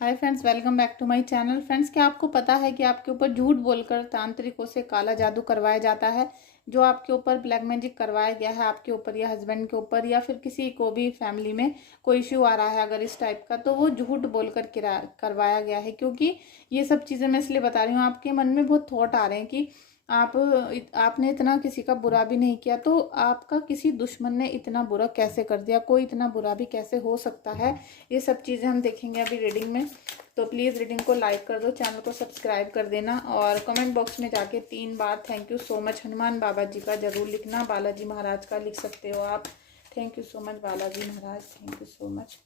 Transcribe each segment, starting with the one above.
Hi friends, welcome back to my channel. Friends, क्या आपको पता है कि आपके ऊपर झूठ बोलकर तांत्रिकों से काला जादू करवाया जाता है। जो आपके ऊपर ब्लैक मैजिक करवाया गया है, आपके ऊपर या हस्बैंड के ऊपर या फिर किसी को भी फैमिली में कोई इश्यू आ रहा है अगर इस टाइप का, तो वो झूठ बोलकर करवाया गया है। क्योंकि ये सब चीज़ें मैं इसलिए बता रही हूँ, आपके मन में बहुत थॉट आ रहे हैं कि आप आपने इतना किसी का बुरा भी नहीं किया, तो आपका किसी दुश्मन ने इतना बुरा कैसे कर दिया, कोई इतना बुरा भी कैसे हो सकता है। ये सब चीज़ें हम देखेंगे अभी रीडिंग में। तो प्लीज़ रीडिंग को लाइक कर दो, चैनल को सब्सक्राइब कर देना और कमेंट बॉक्स में जाके 3 बार thank you so much Hanuman बाबा जी का ज़रूर लिखना। बालाजी महाराज का लिख सकते हो आप। Thank you so much Balaji Maharaj, thank you so much.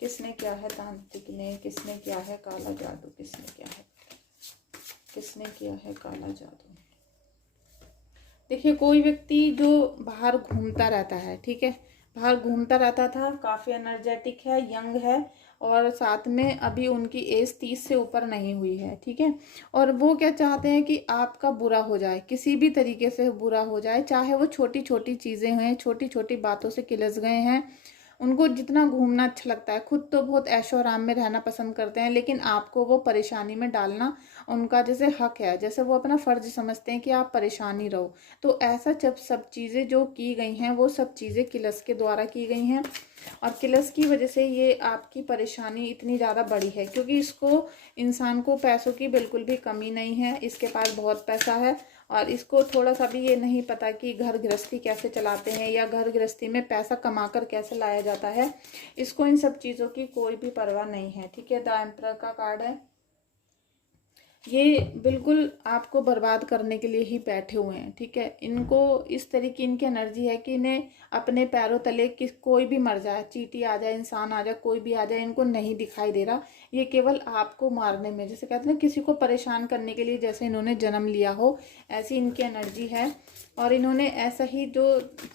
किसने किया है तांत्रिक ने, किसने किया है काला जादू, किसने किया है, किसने किया है काला जादू। देखिए, कोई व्यक्ति जो बाहर घूमता रहता है, ठीक है, बाहर घूमता रहता था, काफ़ी एनर्जेटिक है, यंग है और साथ में अभी उनकी एज 30 से ऊपर नहीं हुई है, ठीक है। और वो क्या चाहते हैं कि आपका बुरा हो जाए, किसी भी तरीके से बुरा हो जाए, चाहे वो छोटी छोटी चीज़ें हैं, छोटी छोटी बातों से किलस गए हैं। उनको जितना घूमना अच्छा लगता है, खुद तो बहुत ऐशो आराम में रहना पसंद करते हैं, लेकिन आपको वो परेशानी में डालना उनका जैसे हक है, जैसे वो अपना फ़र्ज समझते हैं कि आप परेशानी रहो। तो ऐसा जब सब चीज़ें जो की गई हैं वो सब चीज़ें किलस के द्वारा की गई हैं और किलस की वजह से ये आपकी परेशानी इतनी ज़्यादा बड़ी है। क्योंकि इसको इंसान को पैसों की बिल्कुल भी कमी नहीं है, इसके पास बहुत पैसा है और इसको थोड़ा सा भी ये नहीं पता कि घर गृहस्थी कैसे चलाते हैं या घर गृहस्थी में पैसा कमाकर कैसे लाया जाता है। इसको इन सब चीज़ों की कोई भी परवाह नहीं है, ठीक है। द एम्परर का कार्ड है। ये बिल्कुल आपको बर्बाद करने के लिए ही बैठे हुए हैं, ठीक है। इनको इस तरीके इनकी एनर्जी है कि इन्हें अपने पैरों तले कोई भी मर जाए, चींटी आ जाए, इंसान आ जाए, कोई भी आ जाए, इनको नहीं दिखाई दे रहा। ये केवल आपको मारने में, जैसे कहते हैं किसी को परेशान करने के लिए जैसे इन्होंने जन्म लिया हो, ऐसी इनकी एनर्जी है। और इन्होंने ऐसा ही जो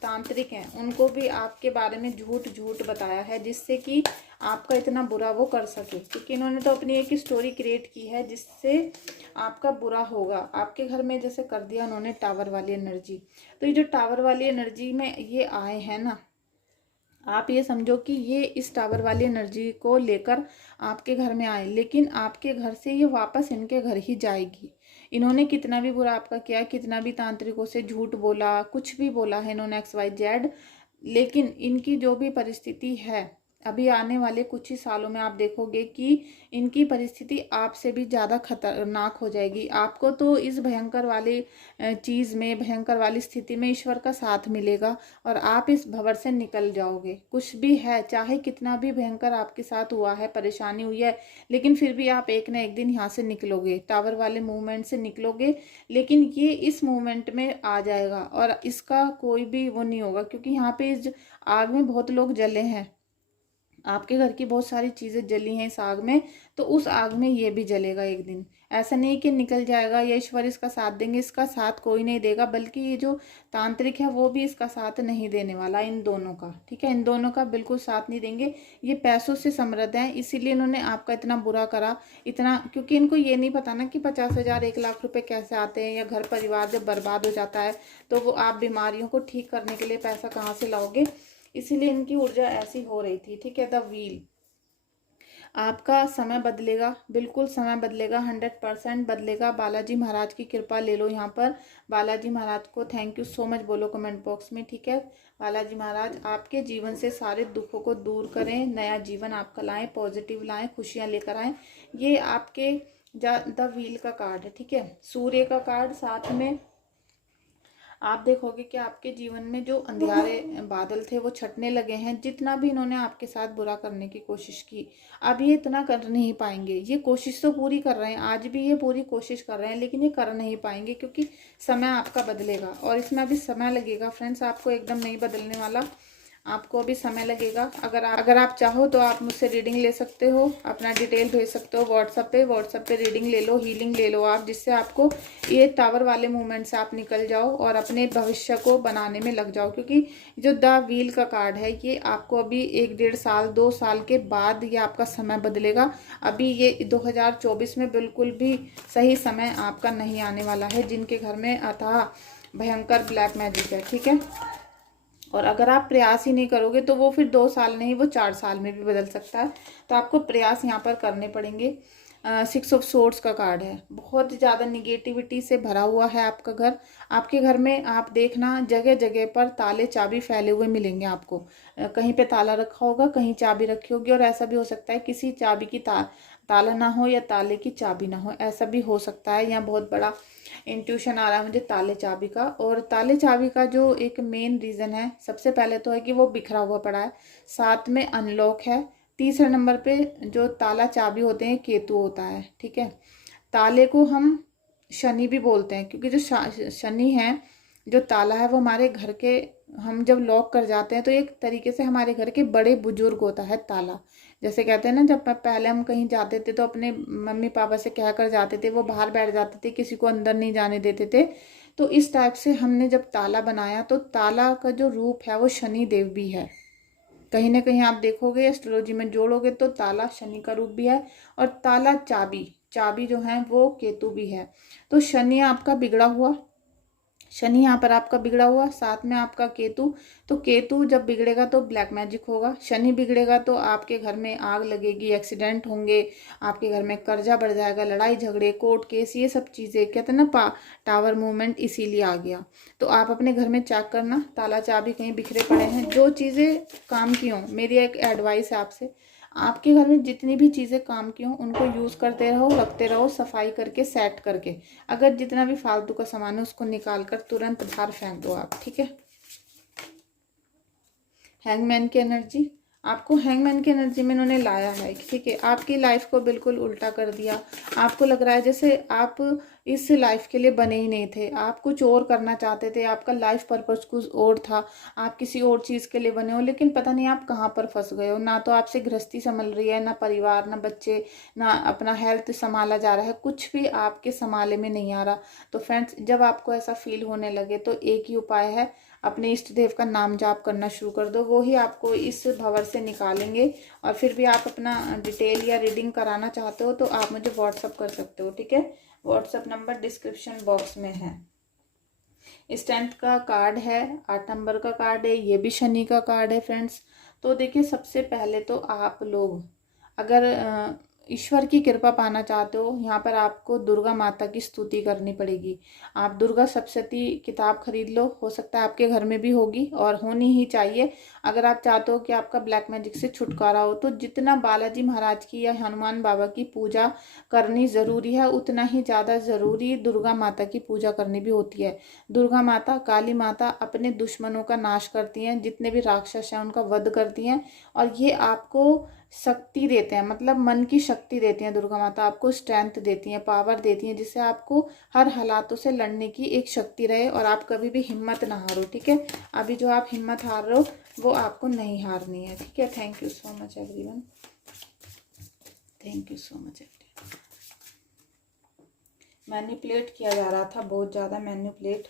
तांत्रिक हैं उनको भी आपके बारे में झूठ झूठ बताया है, जिससे कि आपका इतना बुरा वो कर सके। क्योंकि इन्होंने तो अपनी एक स्टोरी क्रिएट की है जिससे आपका बुरा होगा। आपके घर में जैसे कर दिया उन्होंने टावर वाली एनर्जी। तो ये जो टावर वाली एनर्जी में ये आए हैं ना, आप ये समझो कि ये इस टावर वाली एनर्जी को लेकर आपके घर में आए, लेकिन आपके घर से ये वापस इनके घर ही जाएगी। इन्होंने कितना भी बुरा आपका किया, कितना भी तांत्रिकों से झूठ बोला, कुछ भी बोला है इन्होंने XYZ, लेकिन इनकी जो भी परिस्थिति है अभी आने वाले कुछ ही सालों में आप देखोगे कि इनकी परिस्थिति आपसे भी ज़्यादा खतरनाक हो जाएगी। आपको तो इस भयंकर वाली चीज़ में, भयंकर वाली स्थिति में ईश्वर का साथ मिलेगा और आप इस भंवर से निकल जाओगे। कुछ भी है, चाहे कितना भी भयंकर आपके साथ हुआ है, परेशानी हुई है, लेकिन फिर भी आप एक ना एक दिन यहाँ से निकलोगे, टावर वाले मूवमेंट से निकलोगे। लेकिन ये इस मूवमेंट में आ जाएगा और इसका कोई भी वो नहीं होगा। क्योंकि यहाँ पे इस आग में बहुत लोग जले हैं, आपके घर की बहुत सारी चीज़ें जली हैं इस आग में, तो उस आग में ये भी जलेगा एक दिन। ऐसा नहीं कि निकल जाएगा या ईश्वर इसका साथ देंगे, इसका साथ कोई नहीं देगा, बल्कि ये जो तांत्रिक है वो भी इसका साथ नहीं देने वाला, इन दोनों का, ठीक है। इन दोनों का बिल्कुल साथ नहीं देंगे। ये पैसों से समृद्ध हैं, इसीलिए इन्होंने आपका इतना बुरा करा, इतना, क्योंकि इनको ये नहीं पता ना कि 50,000 1 लाख रुपए कैसे आते हैं, या घर परिवार जब बर्बाद हो जाता है तो वो आप बीमारियों को ठीक करने के लिए पैसा कहाँ से लाओगे। इसीलिए इनकी ऊर्जा ऐसी हो रही थी, ठीक है। द व्हील, आपका समय बदलेगा, बिल्कुल समय बदलेगा, 100% बदलेगा। बालाजी महाराज की कृपा ले लो यहाँ पर। बालाजी महाराज को थैंक यू सो मच बोलो कमेंट बॉक्स में, ठीक है। बालाजी महाराज आपके जीवन से सारे दुखों को दूर करें, नया जीवन आपका लाएं, पॉजिटिव लाएं, खुशियाँ लेकर आएँ। ये आपके द व्हील का कार्ड है, ठीक है। सूर्य का कार्ड साथ में। आप देखोगे कि आपके जीवन में जो अंधियारे बादल थे वो छटने लगे हैं। जितना भी इन्होंने आपके साथ बुरा करने की कोशिश की, अब ये इतना कर नहीं पाएंगे। ये कोशिश तो पूरी कर रहे हैं, आज भी ये पूरी कोशिश कर रहे हैं, लेकिन ये कर नहीं पाएंगे क्योंकि समय आपका बदलेगा और इसमें अभी समय लगेगा फ्रेंड्स। आपको एकदम नहीं बदलने वाला, आपको अभी समय लगेगा। अगर आप चाहो तो आप मुझसे रीडिंग ले सकते हो, अपना डिटेल भेज सकते हो व्हाट्सएप पे रीडिंग ले लो, हीलिंग ले लो आप, जिससे आपको ये टावर वाले मूवमेंट से आप निकल जाओ और अपने भविष्य को बनाने में लग जाओ। क्योंकि जो द व्हील का कार्ड है ये आपको अभी 1 1.5 साल 2 साल के बाद ये आपका समय बदलेगा। अभी ये 2024 में बिल्कुल भी सही समय आपका नहीं आने वाला है, जिनके घर में अथाह भयंकर ब्लैक मैजिक है, ठीक है। और अगर आप प्रयास ही नहीं करोगे तो वो फिर 2 साल नहीं, वो 4 साल में भी बदल सकता है। तो आपको प्रयास यहाँ पर करने पड़ेंगे। 6 ऑफ सोर्ड्स का कार्ड है, बहुत ज़्यादा निगेटिविटी से भरा हुआ है आपका घर। आपके घर में आप देखना जगह जगह पर ताले चाबी फैले हुए मिलेंगे आपको। कहीं पे ताला रखा होगा, कहीं चाबी रखी होगी, और ऐसा भी हो सकता है किसी चाबी की ताला ना हो या ताले की चाबी ना हो, ऐसा भी हो सकता है। यहाँ बहुत बड़ा इंट्यूशन आ रहा है मुझे ताले चाबी का। और ताले चाबी का जो एक मेन रीज़न है, सबसे पहले तो है कि वो बिखरा हुआ पड़ा है, साथ में अनलॉक है। तीसरे नंबर पे जो ताला चाबी होते हैं केतु होता है, ठीक है। ताले को हम शनि भी बोलते हैं, क्योंकि जो शनि है, जो ताला है वो हमारे घर के, हम जब लॉक कर जाते हैं तो एक तरीके से हमारे घर के बड़े बुजुर्ग होता है ताला। जैसे कहते हैं ना, जब पहले हम कहीं जाते थे तो अपने मम्मी पापा से कह कर जाते थे, वो बाहर बैठ जाते थे, किसी को अंदर नहीं जाने देते थे। तो इस टाइप से हमने जब ताला बनाया, तो ताला का जो रूप है वो शनि देव भी है। कहीं ना कहीं आप देखोगे एस्ट्रोलॉजी में जोड़ोगे तो ताला शनि का रूप भी है, और ताला चाबी, चाबी जो है वो केतु भी है। तो शनि आपका बिगड़ा हुआ, शनि यहाँ पर आपका बिगड़ा हुआ, साथ में आपका केतु। तो केतु जब बिगड़ेगा तो ब्लैक मैजिक होगा, शनि बिगड़ेगा तो आपके घर में आग लगेगी, एक्सीडेंट होंगे, आपके घर में कर्जा बढ़ जाएगा, लड़ाई झगड़े, कोर्ट केस, ये सब चीज़ें, कहते हैं ना टावर मूवमेंट, इसीलिए आ गया। तो आप अपने घर में चेक करना ताला चाबी कहीं बिखरे पड़े हैं, जो चीज़ें काम की हों। मेरी एक एडवाइस है आपसे, आपके घर में जितनी भी चीज़ें काम की हों उनको यूज़ करते रहो, रखते रहो, सफाई करके सेट करके। अगर जितना भी फालतू का सामान है उसको निकाल कर तुरंत बाहर फेंक दो आप, ठीक है। हैंगमैन की एनर्जी, आपको हैंगमैन की एनर्जी में इन्होंने लाया है, ठीक है। आपकी लाइफ को बिल्कुल उल्टा कर दिया। आपको लग रहा है जैसे आप इस लाइफ के लिए बने ही नहीं थे, आप कुछ और करना चाहते थे, आपका लाइफ पर्पस कुछ और था, आप किसी और चीज़ के लिए बने हो, लेकिन पता नहीं आप कहाँ पर फंस गए हो। ना तो आपसे गृहस्थी संभल रही है, ना परिवार, ना बच्चे, ना अपना हेल्थ संभाला जा रहा है, कुछ भी आपके संभाले में नहीं आ रहा। तो फ्रेंड्स, जब आपको ऐसा फील होने लगे तो एक ही उपाय है, अपने इष्ट देव का नाम जाप करना शुरू कर दो, वो ही आपको इस भंवर से निकालेंगे। और फिर भी आप अपना डिटेल या रीडिंग कराना चाहते हो तो आप मुझे व्हाट्सअप कर सकते हो, ठीक है। व्हाट्सअप नंबर डिस्क्रिप्शन बॉक्स में है। स्ट्रेंथ का कार्ड है, 8 नंबर का कार्ड है, ये भी शनि का कार्ड है फ्रेंड्स। तो देखिए, सबसे पहले तो आप लोग अगर ईश्वर की कृपा पाना चाहते हो, यहाँ पर आपको दुर्गा माता की स्तुति करनी पड़ेगी। आप दुर्गा सप्तशती किताब खरीद लो, हो सकता है आपके घर में भी होगी और होनी ही चाहिए। अगर आप चाहते हो कि आपका ब्लैक मैजिक से छुटकारा हो, तो जितना बालाजी महाराज की या हनुमान बाबा की पूजा करनी ज़रूरी है, उतना ही ज़्यादा ज़रूरी दुर्गा माता की पूजा करनी भी होती है। दुर्गा माता, काली माता अपने दुश्मनों का नाश करती हैं, जितने भी राक्षस हैं उनका वध करती हैं, और ये आपको शक्ति देते हैं, मतलब मन की शक्ति देती हैं। दुर्गा माता आपको स्ट्रेंथ देती हैं, पावर देती हैं, जिससे आपको हर हालातों से लड़ने की एक शक्ति रहे और आप कभी भी हिम्मत ना हारो, ठीक है। अभी जो आप हिम्मत हार रहे हो वो आपको नहीं हारनी है, ठीक है। Thank you so much everyone, thank you so much everyone. Manipulate किया जा रहा था, बहुत ज़्यादा मैनिपुलेट।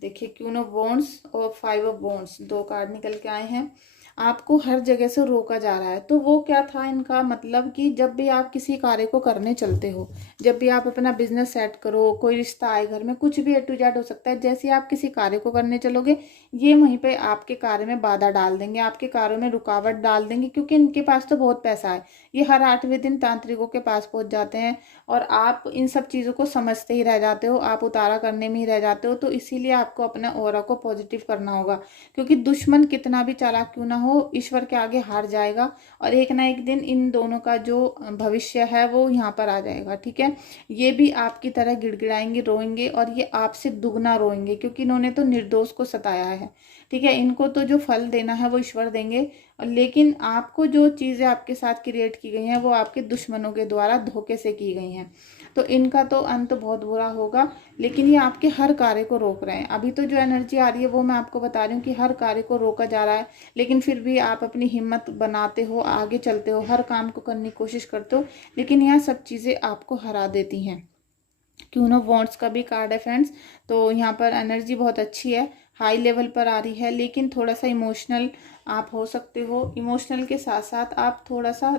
देखिए, क्वीन ऑफ वॉन्ड्स और 5 ऑफ वॉन्ड्स, 2 कार्ड निकल के आए हैं। आपको हर जगह से रोका जा रहा है। तो वो क्या था इनका मतलब, कि जब भी आप किसी कार्य को करने चलते हो, जब भी आप अपना बिजनेस सेट करो, कोई रिश्ता आए घर में, कुछ भी A to Z हो सकता है, जैसे आप किसी कार्य को करने चलोगे, ये वहीं पे आपके कार्य में बाधा डाल देंगे, आपके कार्यों में रुकावट डाल देंगे, क्योंकि इनके पास तो बहुत पैसा है। ये हर 8वें दिन तांत्रिकों के पास पहुंच जाते हैं और आप इन सब चीज़ों को समझते ही रह जाते हो, आप उतारा करने में ही रह जाते हो। तो इसीलिए आपको अपने ऑरा को पॉजिटिव करना होगा, क्योंकि दुश्मन कितना भी चालाक क्यों ना हो, ईश्वर के आगे हार जाएगा, और एक ना एक दिन इन दोनों का जो भविष्य है वो यहाँ पर आ जाएगा, ठीक है। ये भी आपकी तरह गिड़गिड़ाएंगे, रोएंगे, और ये आपसे दुगना रोएंगे, क्योंकि इन्होंने तो निर्दोष को सताया है, ठीक है। इनको तो जो फल देना है वो ईश्वर देंगे, लेकिन आपको जो चीज़ें आपके साथ क्रिएट की गई हैं वो आपके दुश्मनों के द्वारा धोखे से की गई हैं। तो इनका तो अंत बहुत बुरा होगा, लेकिन ये आपके हर कार्य को रोक रहे हैं। अभी तो जो एनर्जी आ रही है वो मैं आपको बता रही हूँ कि हर कार्य को रोका जा रहा है, लेकिन फिर भी आप अपनी हिम्मत बनाते हो, आगे चलते हो, हर काम को करने की कोशिश करते हो, लेकिन यह सब चीज़ें आपको हरा देती हैं। क्वीन ऑफ वॉन्ड्स का भी कार्ड है फ्रेंड्स। तो यहाँ पर एनर्जी बहुत अच्छी है, हाई लेवल पर आ रही है, लेकिन थोड़ा सा इमोशनल आप हो सकते हो। इमोशनल के साथ साथ आप थोड़ा सा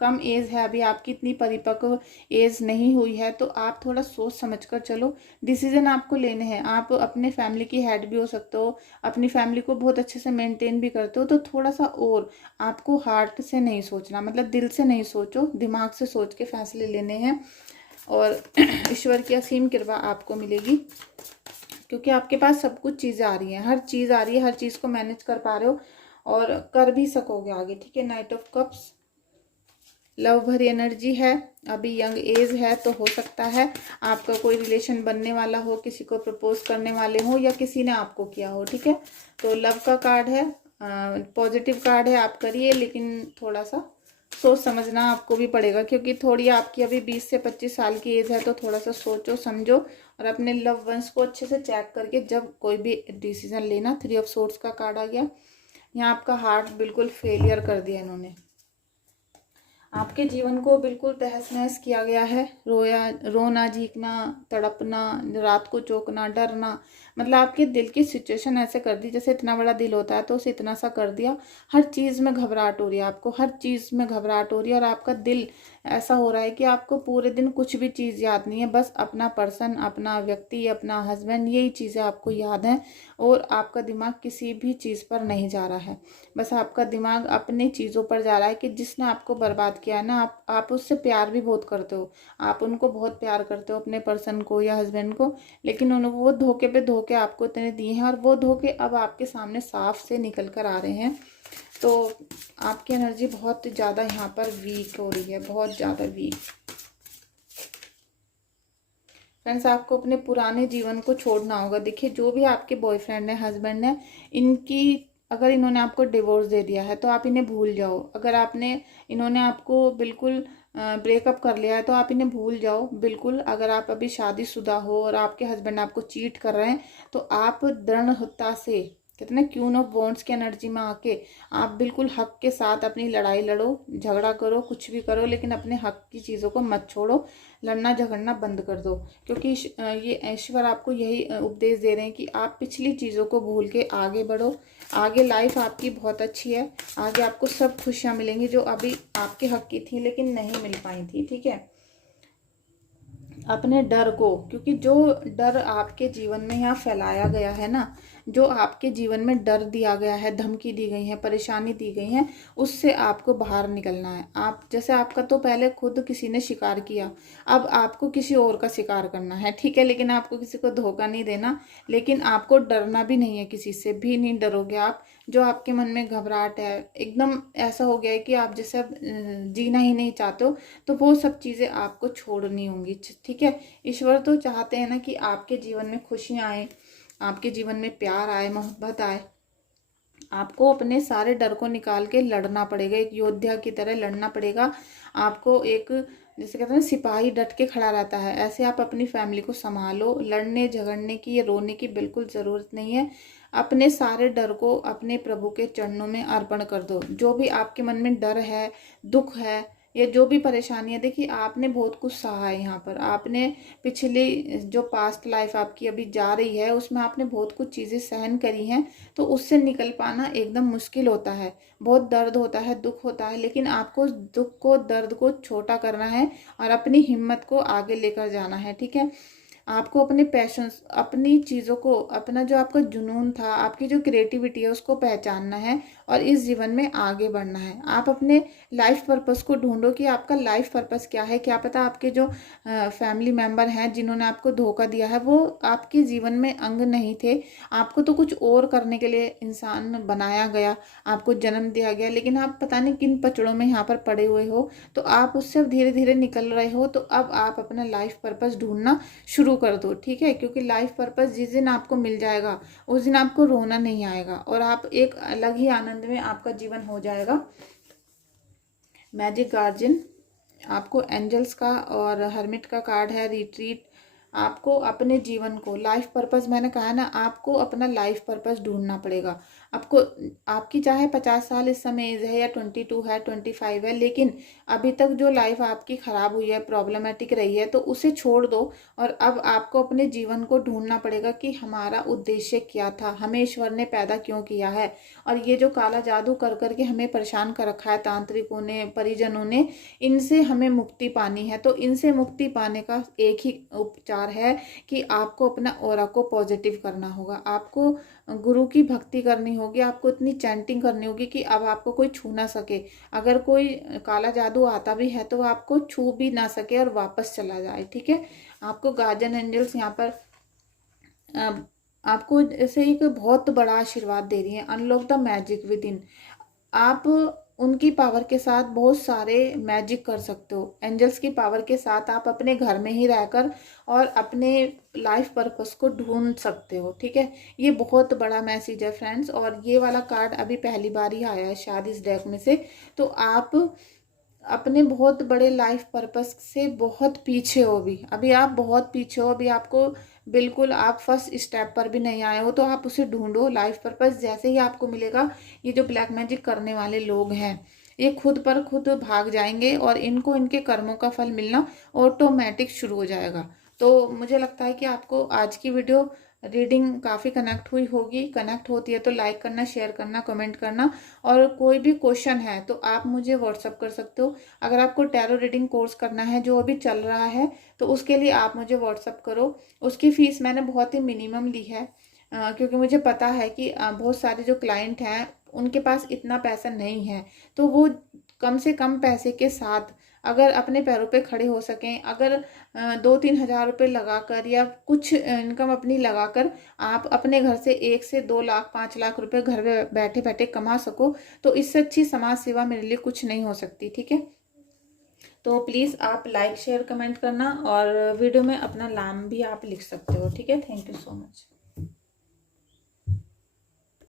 कम एज है अभी आपकी, इतनी परिपक्व एज नहीं हुई है, तो आप थोड़ा सोच समझ कर चलो। डिसीजन आपको लेने हैं। आप अपने फैमिली की हेड भी हो सकते हो, अपनी फैमिली को बहुत अच्छे से मेंटेन भी करते हो, तो थोड़ा सा और आपको हार्ट से नहीं सोचना, मतलब दिल से नहीं सोचो, दिमाग से सोच के फैसले लेने हैं। और ईश्वर की असीम कृपा आपको मिलेगी, क्योंकि आपके पास सब कुछ चीज़ें आ रही हैं, हर चीज़ आ रही है, हर चीज़ को मैनेज कर पा रहे हो और कर भी सकोगे आगे। ठीक है, नाइट ऑफ कप्स लव भरी एनर्जी है, अभी यंग एज है, तो हो सकता है आपका कोई रिलेशन बनने वाला हो, किसी को प्रपोज करने वाले हो या किसी ने आपको किया हो। ठीक है, तो लव का कार्ड है, पॉजिटिव कार्ड है, आप करिए, लेकिन थोड़ा सा सोच समझना आपको भी पड़ेगा, क्योंकि थोड़ी आपकी अभी 20 से 25 साल की एज है, तो थोड़ा सा सोचो समझो और अपने लव वंस को अच्छे से चेक करके जब कोई भी डिसीजन लेना। 3 ऑफ सोर्ड्स का कार्ड आ गया, यहाँ आपका हार्ट बिल्कुल फेलियर कर दिया इन्होंने, आपके जीवन को बिल्कुल तहस नहस किया गया है। रोना, झीकना, तड़पना, रात को चौंकना, डरना, मतलब आपके दिल की सिचुएशन ऐसे कर दी जैसे इतना बड़ा दिल होता है तो उसे इतना सा कर दिया। हर चीज़ में घबराहट हो रही है आपको, हर चीज़ में घबराहट हो रही है, और आपका दिल ऐसा हो रहा है कि आपको पूरे दिन कुछ भी चीज़ याद नहीं है, बस अपना पर्सन, अपना व्यक्ति, अपना हस्बैंड, यही चीज़ें आपको याद हैं, और आपका दिमाग किसी भी चीज़ पर नहीं जा रहा है। बस आपका दिमाग अपनी चीज़ों पर जा रहा है कि जिसने आपको बर्बाद किया है ना, आप उससे प्यार भी बहुत करते हो, आप उनको बहुत प्यार करते हो, अपने पर्सन को या हस्बैंड को, लेकिन उन्होंने वो धोखे पे धोखे आपको इतने दिए हैं, और वो धोखे अब आपके सामने साफ से निकल कर आ रहे हैं। तो आपकी एनर्जी बहुत ज़्यादा यहाँ पर वीक हो रही है, बहुत ज़्यादा वीक। फ्रेंड्स, आपको अपने पुराने जीवन को छोड़ना होगा। देखिए, जो भी आपके बॉयफ्रेंड है, हस्बैंड है, इनकी अगर इन्होंने आपको डिवोर्स दे दिया है तो आप इन्हें भूल जाओ। अगर इन्होंने आपको बिल्कुल ब्रेकअप कर लिया है तो आप इन्हें भूल जाओ बिल्कुल। अगर आप अभी शादीशुदा हो और आपके हस्बैंड आपको चीट कर रहे हैं तो आप दृढ़ता से, कहते हैं क्यून ऑफ वॉन्ड्स की एनर्जी में आके आप बिल्कुल हक के साथ अपनी लड़ाई लड़ो, झगड़ा करो, कुछ भी करो, लेकिन अपने हक की चीज़ों को मत छोड़ो, लड़ना झगड़ना बंद कर दो। क्योंकि ये ईश्वर आपको यही उपदेश दे रहे हैं कि आप पिछली चीज़ों को भूल के आगे बढ़ो। आगे लाइफ आपकी बहुत अच्छी है, आगे आपको सब खुशियाँ मिलेंगी जो अभी आपके हक की थी लेकिन नहीं मिल पाई थी। ठीक है, अपने डर को, क्योंकि जो डर आपके जीवन में यहाँ फैलाया गया है ना, जो आपके जीवन में डर दिया गया है, धमकी दी गई है, परेशानी दी गई है, उससे आपको बाहर निकलना है। आप जैसे आपका तो पहले खुद किसी ने शिकार किया, अब आपको किसी और का शिकार करना है। ठीक है, लेकिन आपको किसी को धोखा नहीं देना, लेकिन आपको डरना भी नहीं है, किसी से भी नहीं डरोगे आप। जो आपके मन में घबराहट है, एकदम ऐसा हो गया है कि आप जैसे अब जीना ही नहीं चाहते हो, तो वो सब चीज़ें आपको छोड़नी होंगी। ठीक है, ईश्वर तो चाहते हैं ना कि आपके जीवन में खुशियाँ आए, आपके जीवन में प्यार आए, मोहब्बत आए। आपको अपने सारे डर को निकाल के लड़ना पड़ेगा, एक योद्धा की तरह लड़ना पड़ेगा आपको। एक जैसे कहते हैं ना, सिपाही डट के खड़ा रहता है, ऐसे आप अपनी फैमिली को संभालो। लड़ने झगड़ने की या रोने की बिल्कुल ज़रूरत नहीं है। अपने सारे डर को अपने प्रभु के चरणों में अर्पण कर दो। जो भी आपके मन में डर है, दुख है, या जो भी परेशानी है, देखिए आपने बहुत कुछ सहा है यहाँ पर। आपने पिछली जो पास्ट लाइफ आपकी अभी जा रही है उसमें आपने बहुत कुछ चीज़ें सहन करी हैं, तो उससे निकल पाना एकदम मुश्किल होता है, बहुत दर्द होता है, दुख होता है, लेकिन आपको दुख को, दर्द को छोटा करना है और अपनी हिम्मत को आगे लेकर जाना है। ठीक है, आपको अपने पैशंस, अपनी चीज़ों को, अपना जो आपका जुनून था, आपकी जो क्रिएटिविटी है, उसको पहचानना है और इस जीवन में आगे बढ़ना है। आप अपने लाइफ पर्पस को ढूंढो कि आपका लाइफ पर्पस क्या है। क्या पता आपके जो फैमिली मेंबर हैं जिन्होंने आपको धोखा दिया है वो आपके जीवन में अंग नहीं थे, आपको तो कुछ और करने के लिए इंसान बनाया गया, आपको जन्म दिया गया, लेकिन आप पता नहीं किन पचड़ों में यहाँ पर पड़े हुए हो, तो आप उससे अब धीरे धीरे निकल रहे हो। तो अब आप अपना लाइफ पर्पस ढूंढना शुरू कर दो। ठीक है, क्योंकि लाइफ पर्पस जिस दिन आपको मिल जाएगा उस दिन आपको रोना नहीं आएगा और आप एक अलग ही आनंद में आपका जीवन हो जाएगा। मैजिक गार्जियन आपको एंजल्स का और हर्मिट का कार्ड है, रिट्रीट, आपको अपने जीवन को लाइफ पर्पस, मैंने कहा ना, आपको अपना लाइफ पर्पस ढूंढना पड़ेगा। आपको, आपकी चाहे 50 साल इस समय एज है या 22 है, 25 है, लेकिन अभी तक जो लाइफ आपकी ख़राब हुई है, प्रॉब्लमेटिक रही है, तो उसे छोड़ दो और अब आपको अपने जीवन को ढूंढना पड़ेगा कि हमारा उद्देश्य क्या था, हमें ईश्वर ने पैदा क्यों किया है। और ये जो काला जादू कर करके हमें परेशान कर रखा है तांत्रिकों ने, परिजनों ने, इनसे हमें मुक्ति पानी है। तो इनसे मुक्ति पाने का एक ही उपचार है कि आपको अपना ऑरा को पॉजिटिव करना होगा, आपको गुरु की भक्ति करनी होगी, आपको इतनी चैंटिंग करनी होगी कि अब आपको कोई छू ना सके। अगर कोई काला जादू आता भी है तो आपको छू भी ना सके और वापस चला जाए, ठीक है। आपको गार्जियन एंजल्स यहाँ पर आपको ऐसे एक बहुत बड़ा आशीर्वाद दे रही है। Unlock the magic with in. आप उनकी पावर के साथ बहुत सारे मैजिक कर सकते हो। एंजल्स की पावर के साथ आप अपने घर में ही रहकर और अपने लाइफ पर्पस को ढूंढ सकते हो, ठीक है। ये बहुत बड़ा मैसेज है फ्रेंड्स। और ये वाला कार्ड अभी पहली बार ही आया है शायद इस डेक में से। तो आप अपने बहुत बड़े लाइफ पर्पस से बहुत पीछे हो, अभी आप बहुत पीछे हो। अभी आपको बिल्कुल, आप फर्स्ट स्टेप पर भी नहीं आए हो, तो आप उसे ढूंढो लाइफ पर्पस। जैसे ही आपको मिलेगा, ये जो ब्लैक मैजिक करने वाले लोग हैं, ये खुद पर खुद भाग जाएंगे और इनको इनके कर्मों का फल मिलना ऑटोमेटिक शुरू हो जाएगा। तो मुझे लगता है कि आपको आज की वीडियो रीडिंग काफ़ी कनेक्ट हुई होगी। कनेक्ट होती है तो लाइक करना, शेयर करना, कमेंट करना। और कोई भी क्वेश्चन है तो आप मुझे व्हाट्सअप कर सकते हो। अगर आपको टैरो रीडिंग कोर्स करना है जो अभी चल रहा है, तो उसके लिए आप मुझे व्हाट्सअप करो। उसकी फ़ीस मैंने बहुत ही मिनिमम ली है, क्योंकि मुझे पता है कि बहुत सारे जो क्लाइंट हैं उनके पास इतना पैसा नहीं है। तो वो कम से कम पैसे के साथ अगर अपने पैरों पे खड़े हो सकें, अगर 2-3 हज़ार रुपये लगाकर या कुछ इनकम अपनी लगाकर आप अपने घर से 1 से 2 लाख 5 लाख रुपए घर में बैठे बैठे कमा सको, तो इससे अच्छी समाज सेवा मेरे लिए कुछ नहीं हो सकती, ठीक है। तो प्लीज़ आप लाइक शेयर कमेंट करना और वीडियो में अपना नाम भी आप लिख सकते हो, ठीक है। Thank you so much.